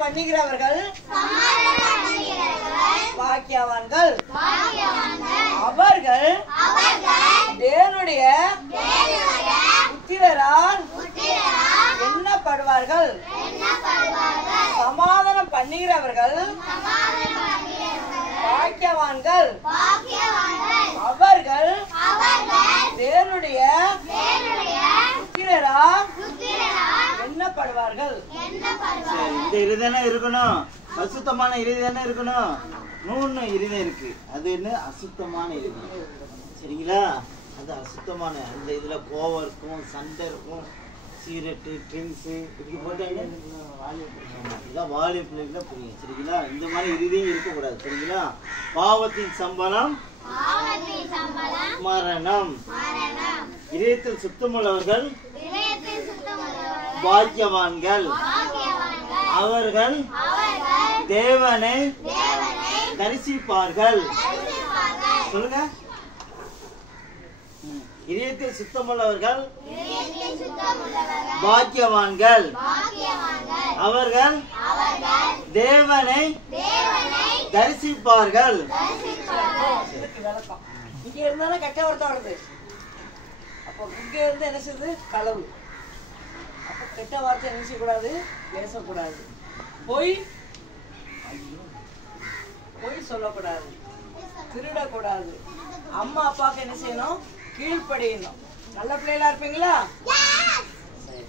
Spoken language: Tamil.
பண்ணுகிறவர்கள் பாக்கியவான்கள். அவர்கள் தேவனுடைய புத்திரரால் எண்ணப்படுவார்கள். சமாதானம் பண்ணுகிறவர்கள் பாக்கியவான்கள். அவர்கள் தேவனுடைய புத்திரரால் எண்ணப்படுவார்கள். இந்த இருதயம் இருக்கணும், அசுத்தமான இருதயம் இருக்கணும். மூணு இருதயம் இருக்கு, அது என்ன அசுத்தமான இருதயம். சரிங்களா? அது அசுத்தமான அந்த இதுல கோவம் இருக்கும், சண்டை இருக்கும், சிகரெட்டு, ட்ரிங்க்ஸு இப்படி போட்டாங்க இதெல்லாம் வாலிப பிள்ளைங்கள புரியும். சரிங்களா? இந்த மாதிரி இருதயம் இருக்கக்கூடாது. சரிங்களா? பாவத்தின் சம்பளம் மரணம். இதயத்தில் சுத்தமுள்ளவர்கள் பாக்கியவான்கள். அவர்கள் தேவனை தரிசிப்பார்கள். சொல்லுங்க. இதயத்தில் சுத்தமுள்ளவர்கள் பாக்கியவான்கள். அவர்கள் தேவனை தரிசிப்பார்கள். இங்க இருந்தாலும் கெட்ட வார்த்தை வருது. அப்போ இங்க இருந்து என்ன செய்யுது? களவு. அப்போ கெட்ட வார்த்தை என்ன செய்யக்கூடாது? பேசக்கூடாது. பொய் சொல்லக்கூடாது. திருடக்கூடாது. அம்மா அப்பாவுக்கு என்ன செய்யணும்? கீழ்ப்படியணும். நல்ல பிள்ளைகளா இருப்பீங்களா? சரி.